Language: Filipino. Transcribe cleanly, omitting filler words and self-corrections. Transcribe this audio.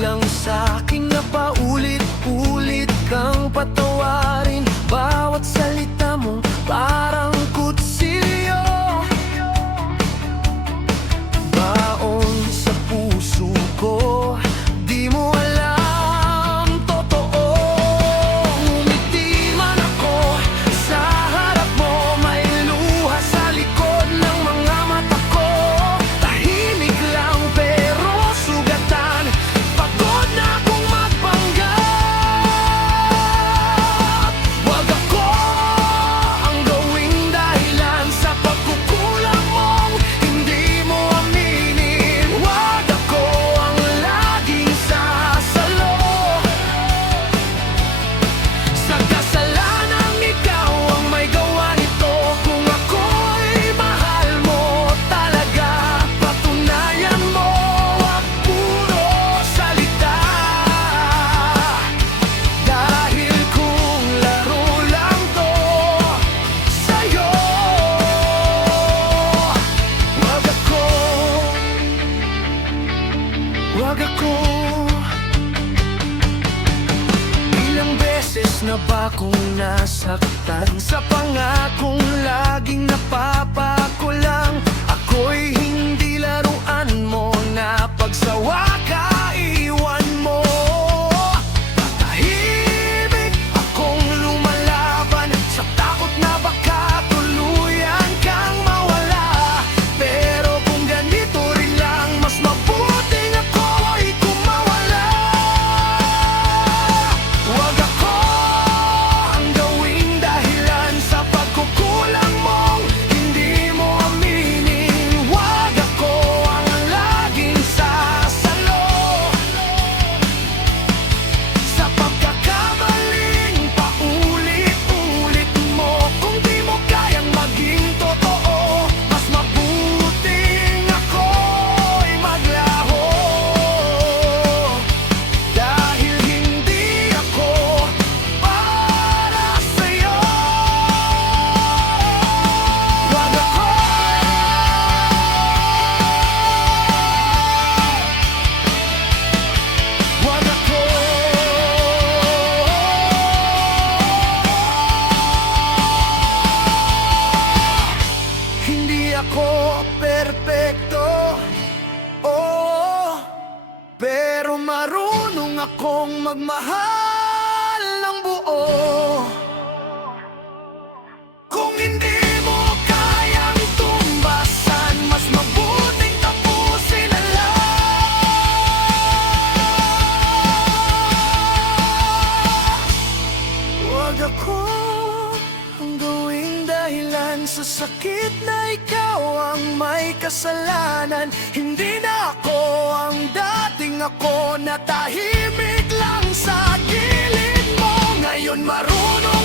lang sa'king na paulit-ulit kang patawarin. Bawat salita mong parang kutsilyo, baon sa puso ko. Di mo alam, totoo. Ngumiti man ako sa harap mo, may luha sa likod ng mga mata ko. Tahimik lang pero sugatan, pagod na akong magpanggap. Wag ako ang gawing dahilan sa pagkukulang mong hindi mo aminin. Wag ako ang laging sasalo sa kasalanang ikaw ang may gawa nito. Kung ako'y mahal mo talaga, patunayan mo, wag puro salita. Dahil kung laro lang to sa'yo, wag ako, wag ako. Ilang beses na ba kong nasaktan sa pangakong laging napapakulang? Ako'y hindi laruan mo na pagsawa ka, iwan mo. Tahimik akong lumalaban sa takot na baka tuluyan kang mawala. Pero kung ganito rin lang, mas mabuting ako'y kumawala. Wag ako ang gawing dahilan sa pagkukulang mong hindi mo aminin. Wag ako ang laging sasalo sa pagkakamaling paulit-ulit mo. Kung di mo kayang maging totoo, mas mabuting ako'y maglaho. Dahil hindi ako para sa'yo. Wag ako, wag ako. Hindi ako perpekto, oo, pero marunong akong magmahal ng buo. Kung hindi mo kayang tumbasan, mas mabuting tapusin na lang. Wag ako ang gawing dahilan sa sakit na ikaw ang may kasalanan. Hindi na ako ang dating ako na tahimik lang sa gilid mo. Ngayon marunong